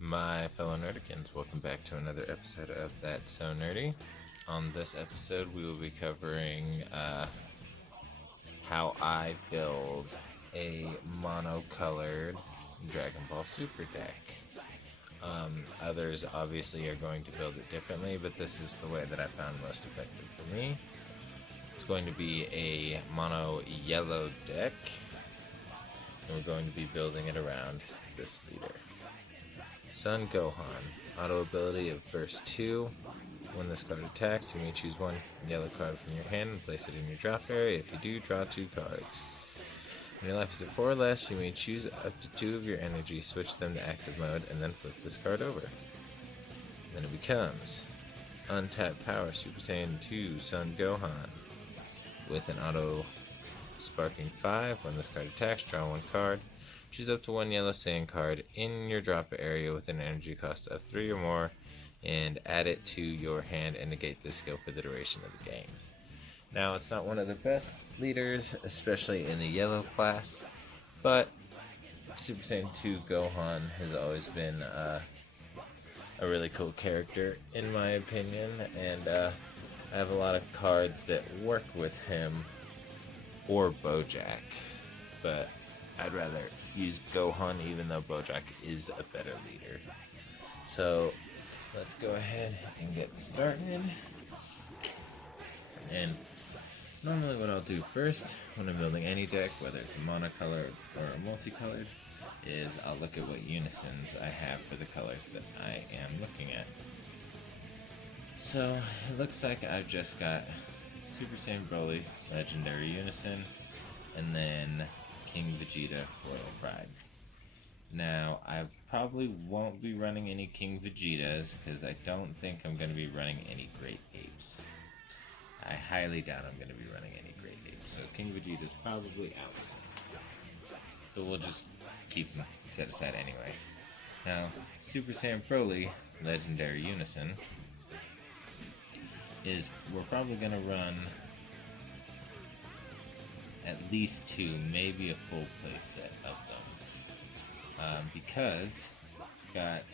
My fellow Nerdikins, welcome back to another episode of That's So Nerdy. On this episode, we will be covering how I build a monocolored Dragon Ball Super deck. Others obviously are going to build it differently, but this is the way that I found most effective for me. It's going to be a mono yellow deck, and we're going to be building it around this leader. Son Gohan, auto ability of Burst 2. When this card attacks, you may choose one yellow card from your hand and place it in your drop area. If you do, draw 2 cards. When your life is at 4 or less, you may choose up to 2 of your energy, switch them to active mode, and then flip this card over. Then it becomes Untapped Power Super Saiyan 2 Son Gohan with an auto Sparking 5. When this card attacks, draw 1 card. Choose up to 1 yellow Saiyan card in your drop area with an energy cost of 3 or more and add it to your hand and negate this skill for the duration of the game. Now, it's not one of the best leaders, especially in the yellow class, but Super Saiyan 2 Gohan has always been a really cool character in my opinion, and I have a lot of cards that work with him or Bojack, but I'd rather use Gohan even though Bojack is a better leader. So let's go ahead and get started. And normally what I'll do first when I'm building any deck, whether it's a monocolored or a multicolored, is I'll look at what unisons I have for the colors that I am looking at. So it looks like I've just got Super Saiyan Broly, Legendary Unison, and then King Vegeta, Royal Pride. Now, I probably won't be running any King Vegetas, because I don't think I'm going to be running any Great Apes. I highly doubt I'm going to be running any Great Apes, so King Vegeta's probably out. But we'll just keep them set aside anyway. Now, Super Saiyan Broly, Legendary Unison, we're probably going to run at least 2, maybe a full playset of them. Because it's got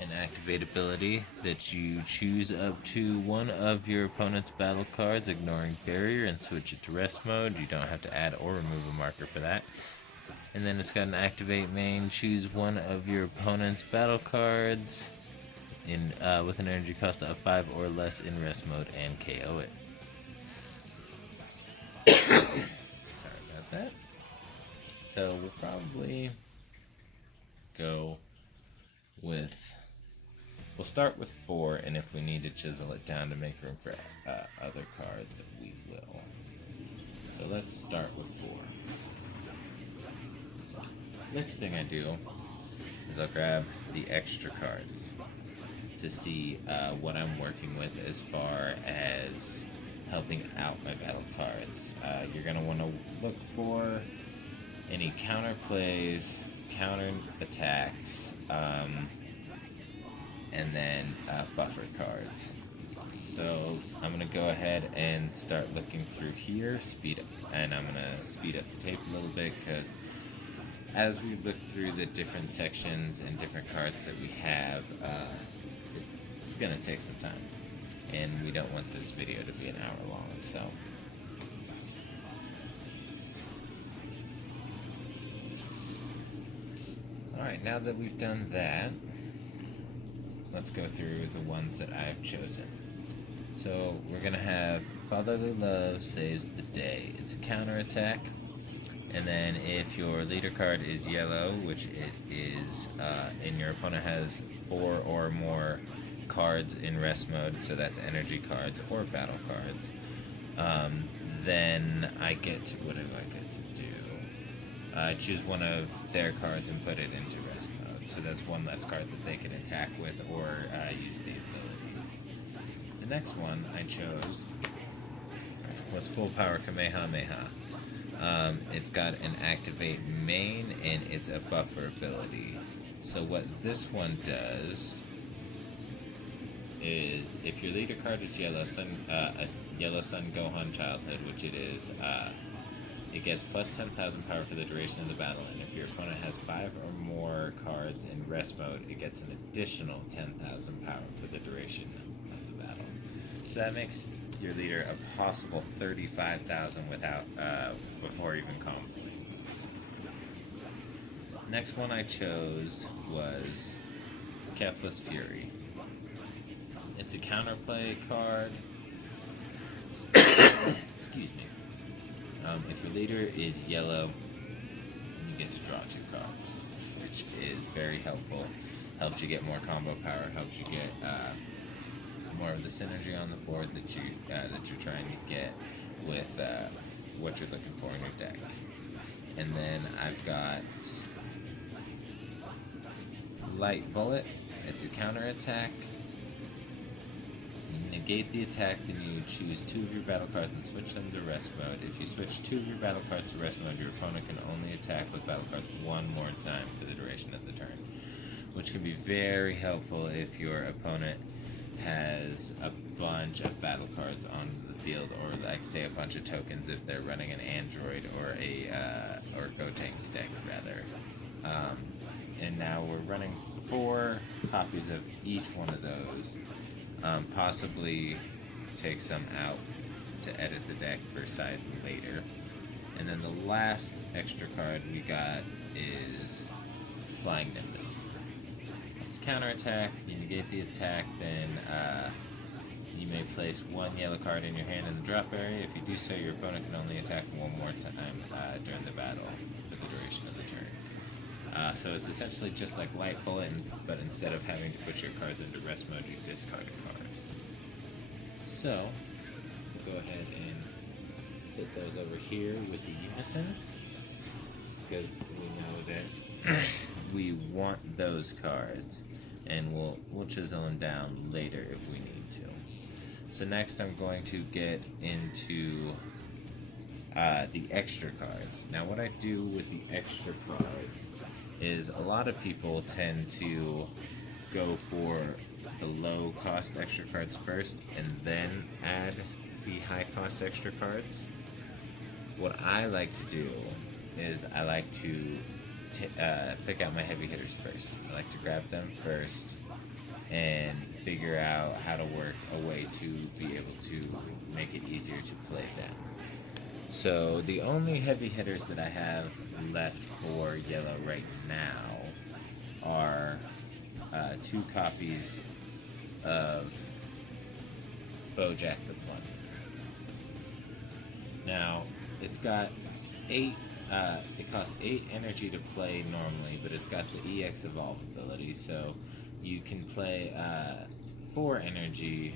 an activate ability that you choose up to 1 of your opponent's battle cards, ignoring barrier, and switch it to rest mode. You don't have to add or remove a marker for that. And then it's got an activate main, choose 1 of your opponent's battle cards with an energy cost of 5 or less in rest mode and KO it. Sorry about that. So we'll probably go with, we'll start with 4, and if we need to chisel it down to make room for other cards, we will. So let's start with 4. Next thing I do is I'll grab the extra cards to see what I'm working with as far as helping out my battle cards. You're going to want to look for any counter plays, counter attacks, and then buffer cards. So I'm going to go ahead and start looking through here, and I'm going to speed up the tape a little bit, because as we look through the different sections and different cards that we have, it's going to take some time, and we don't want this video to be an hour long, so alright, now that we've done that, let's go through the ones that I've chosen. So we're going to have Fatherly Love Saves the Day. It's a counterattack, and then if your leader card is yellow, which it is, and your opponent has 4 or more cards in rest mode, so that's energy cards or battle cards, then I get to, what do I get to do? I choose 1 of their cards and put it into rest mode, so that's 1 less card that they can attack with or use the ability. The next one I chose was Full Power Kamehameha. It's got an activate main, and it's a buffer ability. So what this one does is, if your leader card is yellow, a yellow Son Gohan Childhood, which it is, it gets plus 10,000 power for the duration of the battle, and if your opponent has 5 or more cards in rest rest mode, it gets an additional 10,000 power for the duration of the battle. So that makes your leader a possible 35,000 without before even comboing. Next one I chose was Kefla's Fury. It's a counterplay card. Excuse me. If your leader is yellow, you get to draw 2 cards, which is very helpful. Helps you get more combo power. Helps you get more of the synergy on the board that you're trying to get with what you're looking for in your deck. And then I've got Light Bullet. It's a counterattack. You negate the attack, then you choose 2 of your battle cards and switch them to rest mode. If you switch 2 of your battle cards to rest mode, your opponent can only attack with battle cards 1 more time for the duration of the turn, which can be very helpful if your opponent has a bunch of battle cards on the field, or like say a bunch of tokens if they're running an Android or a or Gotenks deck rather. And now we're running 4 copies of each one of those. Possibly take some out to edit the deck for size later. And then the last extra card we got is Flying Nimbus. It's counterattack, you negate the attack, then you may place 1 yellow card in your hand in the drop area. If you do so, your opponent can only attack 1 more time during the battle for the duration of the turn. So it's essentially just like Light Bullet, but instead of having to put your cards into rest mode, you discard a card. So, we'll go ahead and set those over here with the unisons, because we know that we want those cards, and we'll chisel them down later if we need to. So next I'm going to get into the extra cards. Now what I do with the extra cards is a lot of people tend to go for the low cost extra cards first and then add the high cost extra cards. What I like to do is I like to pick out my heavy hitters first. I like to grab them first and figure out how to work a way to be able to make it easier to play them. So the only heavy hitters that I have left for yellow right now are 2 copies of Bojack the Plumber. Now, it's got 8, it costs 8 energy to play normally, but it's got the EX Evolve ability, so you can play 4 energy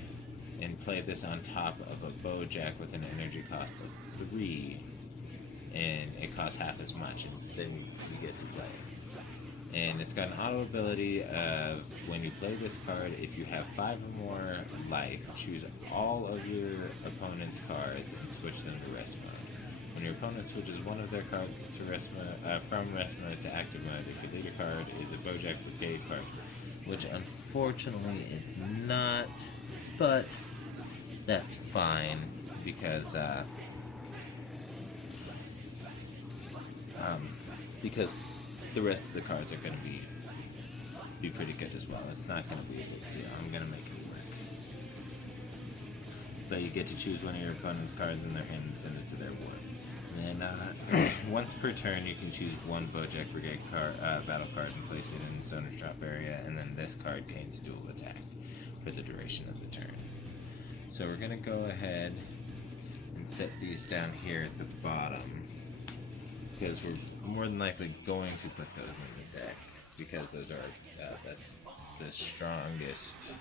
and play this on top of a Bojack with an energy cost of 3, and it costs half as much, and then you get to play it. And it's got an auto ability of when you play this card, if you have 5 or more life, choose all of your opponent's cards and switch them to rest mode. When your opponent switches one of their cards to rest mode, from rest mode to active mode, if your leader card is a Bojack Brigade card, which unfortunately it's not, but that's fine because the rest of the cards are going to be pretty good as well. It's not going to be a big deal. I'm going to make it work. But you get to choose one of your opponent's cards in their hand and send it to their ward. And then once per turn, you can choose 1 Bojack Brigade battle card and place it in its owner's drop area, and then this card gains dual attack for the duration of the turn. So we're going to go ahead and set these down here at the bottom, because we're more than likely going to put those in the deck, because those are that's the strongest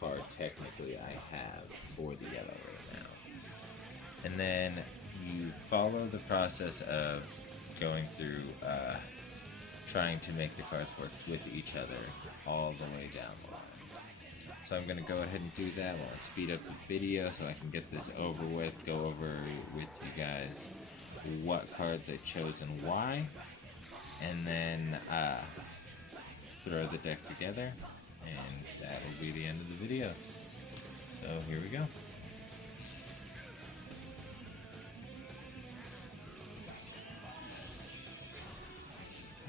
card technically I have for the yellow right now. And then you follow the process of going through trying to make the cards work with each other all the way down the line. So I'm going to go ahead and do that while I speed up the video so I can get this over with, go over with you guys what cards I chose and why, and then throw the deck together, and that will be the end of the video. So here we go.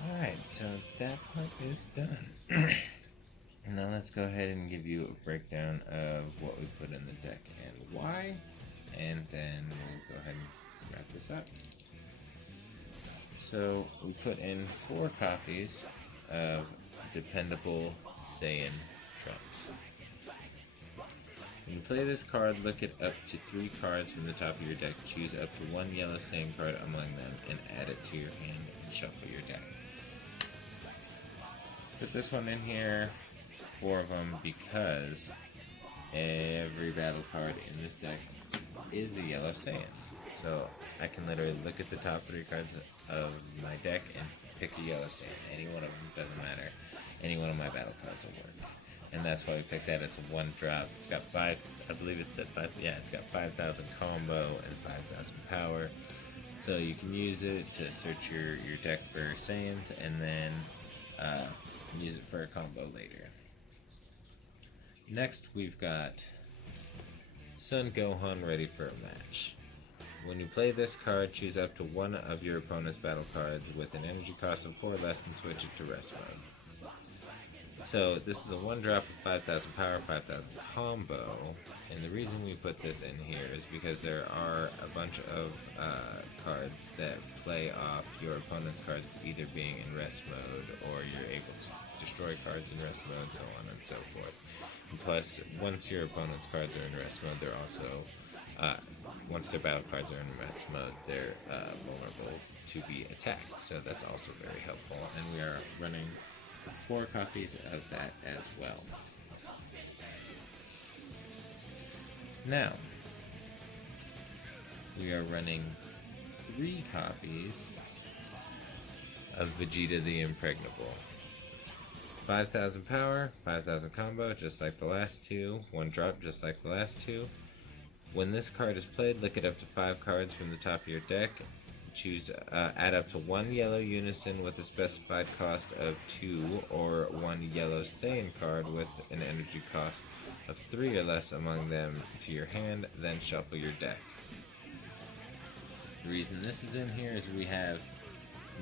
Alright, so that part is done. Now let's go ahead and give you a breakdown of what we put in the deck and why, and then we'll go ahead and wrap this up. So we put in 4 copies of Dependable Saiyan Trunks. When you play this card, look at up to 3 cards from the top of your deck, choose up to 1 yellow Saiyan card among them, and add it to your hand and shuffle your deck. Put this one in here, 4 of them, because every battle card in this deck is a yellow Saiyan. So I can literally look at the top 3 cards of my deck and pick a yellow Saiyan. Any one of them, doesn't matter. Any one of my battle cards will work. And that's why we picked that. It's a 1-drop. It's got 5, I believe it said 5, yeah, it's got 5,000 combo and 5,000 power. So you can use it to search your deck for Saiyans and then use it for a combo later. Next we've got Son Gohan ready for a match. When you play this card, choose up to 1 of your opponent's battle cards with an energy cost of 4 less and switch it to rest mode. So this is a 1-drop of 5,000 power, 5,000 combo, and the reason we put this in here is because there are a bunch of cards that play off your opponent's cards either being in rest mode or you're able to destroy cards in rest mode, so on and so forth. And plus, once your opponent's cards are in rest mode, they're also, once their battle cards are in rest mode, they're vulnerable to be attacked, so that's also very helpful, and we are running 4 copies of that as well. Now, we are running 3 copies of Vegeta the Impregnable. 5,000 power, 5,000 combo, just like the last 2. 1 drop, just like the last 2. When this card is played, look at up to 5 cards from the top of your deck. Choose add up to 1 yellow unison with a specified cost of 2 or 1 yellow Saiyan card with an energy cost of 3 or less among them to your hand, then shuffle your deck. The reason this is in here is we have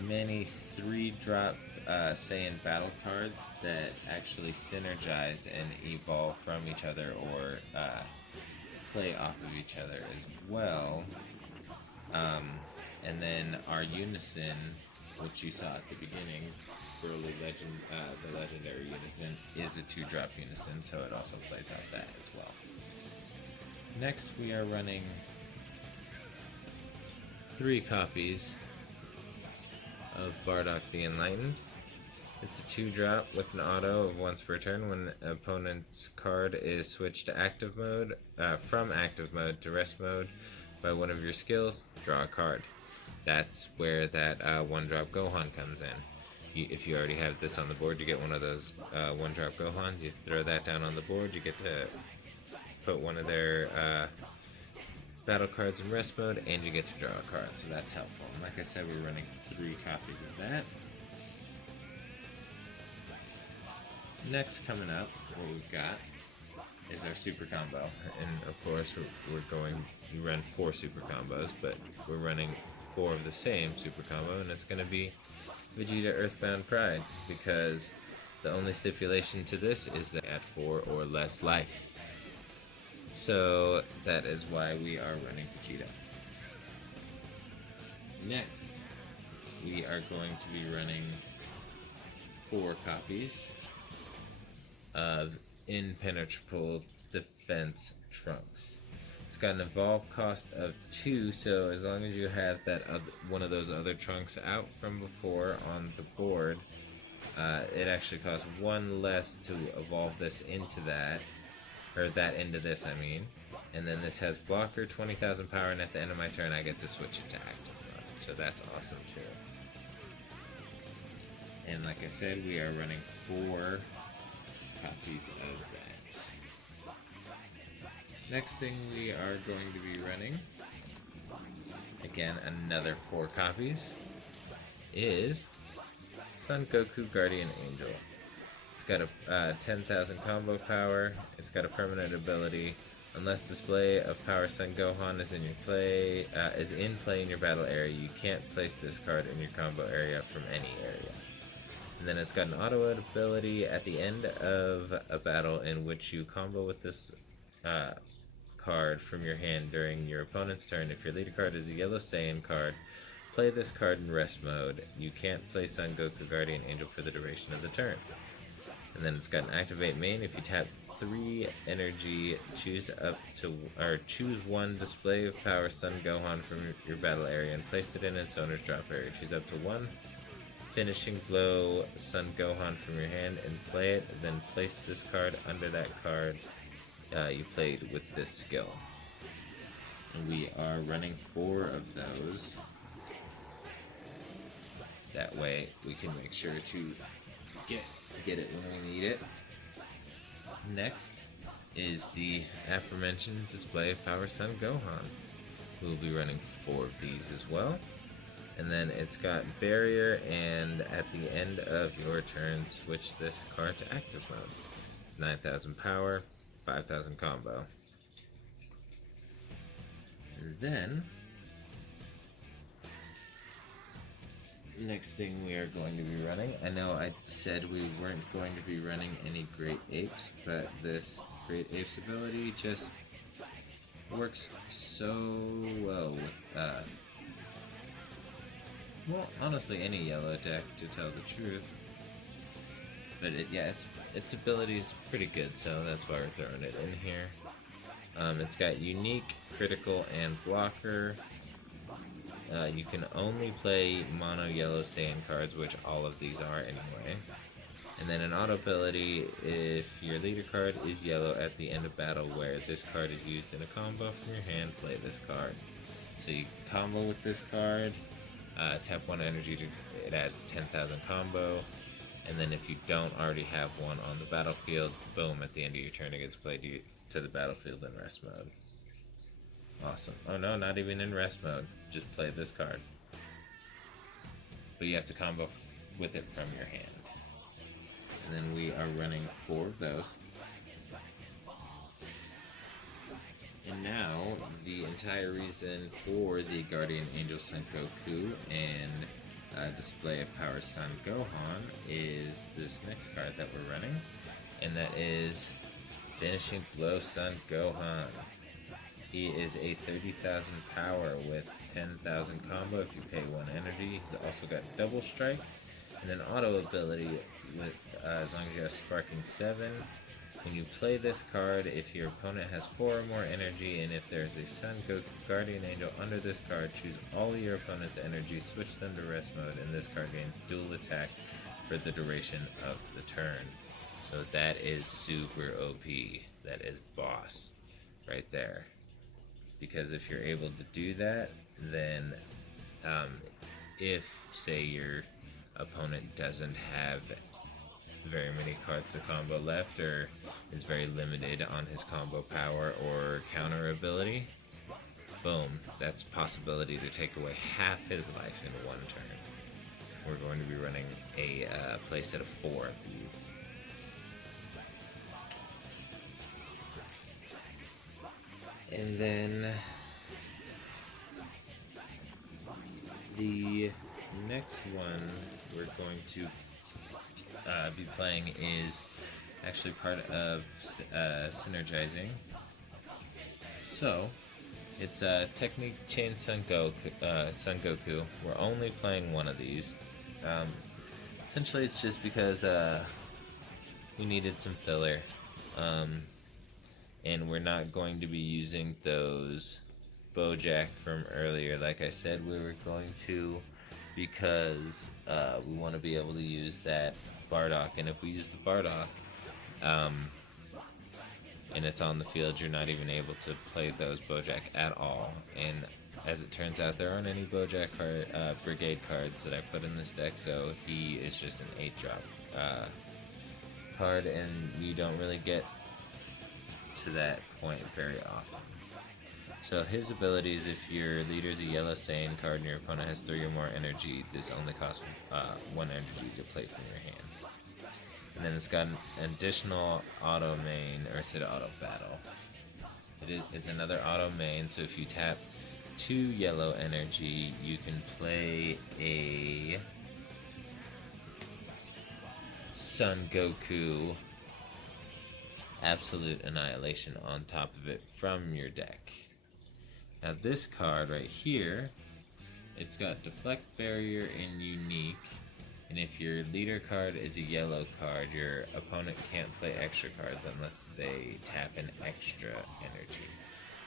many 3-drop Saiyan battle cards that actually synergize and evolve from each other or play off of each other as well. And then our Unison, which you saw at the beginning, the legendary Unison, is a 2-drop Unison, so it also plays off that as well. Next, we are running 3 copies of Bardock the Enlightened. It's a 2-drop with an auto of once per turn. When an opponent's card is switched to active mode, from active mode to rest mode by one of your skills, draw a card. That's where that 1-drop Gohan comes in. If you already have this on the board, you get one of those 1-drop Gohans. You throw that down on the board, you get to put one of their battle cards in rest mode, and you get to draw a card, so that's helpful. And like I said, we're running 3 copies of that. Next coming up, what we've got is our super combo, and of course we run 4 super combos, but we're running 4 of the same super combo, and it's going to be Vegeta Earthbound Pride, because the only stipulation to this is that at 4 or less life. So that is why we are running Vegeta. Next, we are going to be running 4 copies of Impenetrable Defense Trunks. It's got an evolve cost of 2, so as long as you have that one of those other trunks out from before on the board, it actually costs 1 less to evolve this into that, or that into this, I mean. And then this has blocker, 20,000 power, and at the end of my turn I get to switch it to active mode. So that's awesome too. And like I said, we are running 4 copies of that. Next thing we are going to be running, again another 4 copies, is Son Goku Guardian Angel. It's got a 10,000 combo power. It's got a permanent ability. Unless display of Power Son Gohan is in play in your battle area, you can't place this card in your combo area from any area. And then it's got an auto ability at the end of a battle in which you combo with this card from your hand during your opponent's turn. If your leader card is a yellow Saiyan card, play this card in rest mode. You can't play Son Goku Guardian Angel for the duration of the turn. And then it's got an activate main. If you tap 3 energy, choose one display of power Son Gohan from your battle area and place it in its owner's drop area. Choose up to 1 finishing blow Son Gohan from your hand and play it. Then place this card under that card you played with this skill. And we are running 4 of those. That way we can make sure to get it when we need it. Next is the aforementioned display of power Son Gohan. We'll be running 4 of these as well. And then it's got barrier, and at the end of your turn switch this card to active mode. 9,000 power, 5,000 combo. And then next thing we are going to be running, I know I said we weren't going to be running any Great Apes, but this Great Apes ability just works so well with, well, honestly, any yellow deck, to tell the truth. But its ability is pretty good, so that's why we're throwing it in here. It's got unique, critical, and blocker. You can only play mono yellow Saiyan cards, which all of these are anyway. And then an auto ability, if your leader card is yellow at the end of battle where this card is used in a combo from your hand, play this card. So you combo with this card, tap 1 energy, it adds 10,000 combo. And then if you don't already have one on the battlefield, boom, at the end of your turn it gets played to the battlefield in rest mode. Awesome. Oh no, not even in rest mode. Just play this card. But you have to combo with it from your hand. And then we are running 4 of those. And now, the entire reason for the Guardian Angel Son Goku and display of power Son Gohan is this next card that we're running. And that is Finishing Blow Son Gohan. He is a 30,000 power with 10,000 combo if you pay 1 energy. He's also got double strike and an auto ability with as long as you have Sparking 7. When you play this card, if your opponent has 4 or more energy, and if there's a Son Goku Guardian Angel under this card, choose all of your opponent's energy, switch them to rest mode, and this card gains dual attack for the duration of the turn. So that is super OP. That is boss right there. Because if you're able to do that, then if, say, your opponent doesn't have very many cards to combo left or is very limited on his combo power or counter ability, boom, that's a possibility to take away half his life in 1 turn. We're going to be running a playset of 4 of these. And then the next one we're going to be playing is actually part of synergizing. So it's Technique Chain Son Goku. We're only playing 1 of these. Essentially, it's just because we needed some filler. And we're not going to be using those Bojack from earlier. Like I said, we were going to, because we want to be able to use that Bardock. And if we use the Bardock, and it's on the field, you're not even able to play those Bojack at all. And as it turns out, there aren't any Bojack Brigade cards that I put in this deck, so he is just an 8-drop card, and you don't really get to that point very often. So his abilities, if your leader is a yellow Saiyan card and your opponent has 3 or more energy, this only costs 1 energy to play from your hand. And then it's got an additional auto main, or is it auto battle? It's another auto main, so if you tap 2 yellow energy, you can play a Son Goku Absolute Annihilation on top of it from your deck. Now this card right here, it's got Deflect, Barrier, and Unique. And if your leader card is a yellow card, your opponent can't play extra cards unless they tap an extra energy,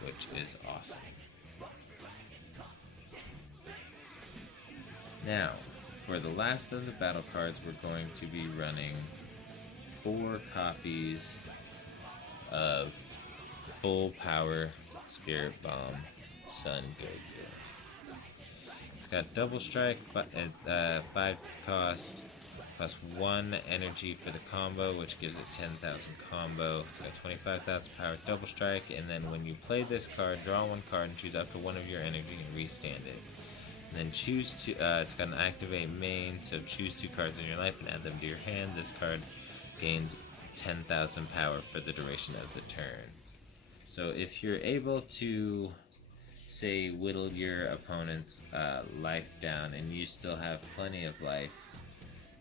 which is awesome. Now, for the last of the battle cards, we're going to be running 4 copies of Full Power Spirit Bomb Son Goku. It's got Double Strike, 5 cost, plus 1 energy for the combo, which gives it 10,000 combo. It's got 25,000 power Double Strike, and then when you play this card, draw 1 card and choose up to 1 of your energy and restand it. And then choose to, it's got an activate main, so choose 2 cards in your life and add them to your hand. This card gains 10,000 power for the duration of the turn. So if you're able to, say, whittle your opponent's life down and you still have plenty of life,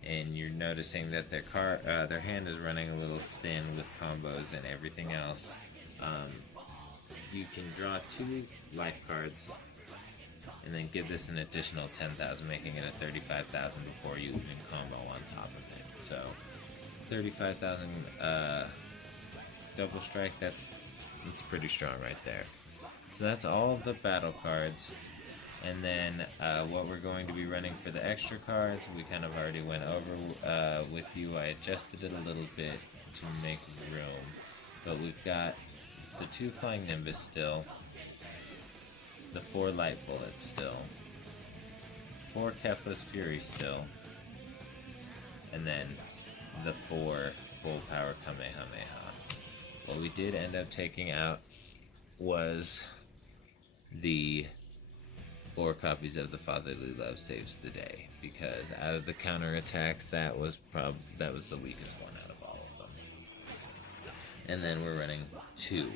and you're noticing that their hand is running a little thin with combos and everything else, you can draw 2 life cards and then give this an additional 10,000, making it a 35,000 before you even combo on top of it. So 35,000 Double Strike, that's pretty strong right there. So that's all of the battle cards. And then what we're going to be running for the extra cards, we kind of already went over with you. I adjusted it a little bit to make room. But we've got the 2 Flying Nimbus still, the 4 Light Bullets still, 4 Kefla's Fury still, and then the 4 Full Power Kamehameha. What we did end up taking out was the 4 copies of the Fatherly Love Saves the Day, because out of the counterattacks, that was the weakest one out of all of them. And then we're running 2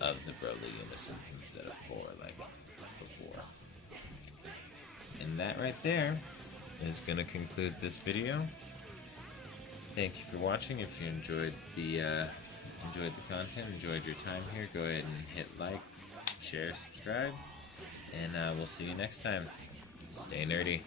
of the Broly Unisons instead of 4 like before. And that right there is going to conclude this video. Thank you for watching. If you enjoyed the content, enjoyed your time here, go ahead and hit like, share, subscribe, and we'll see you next time. Stay nerdy.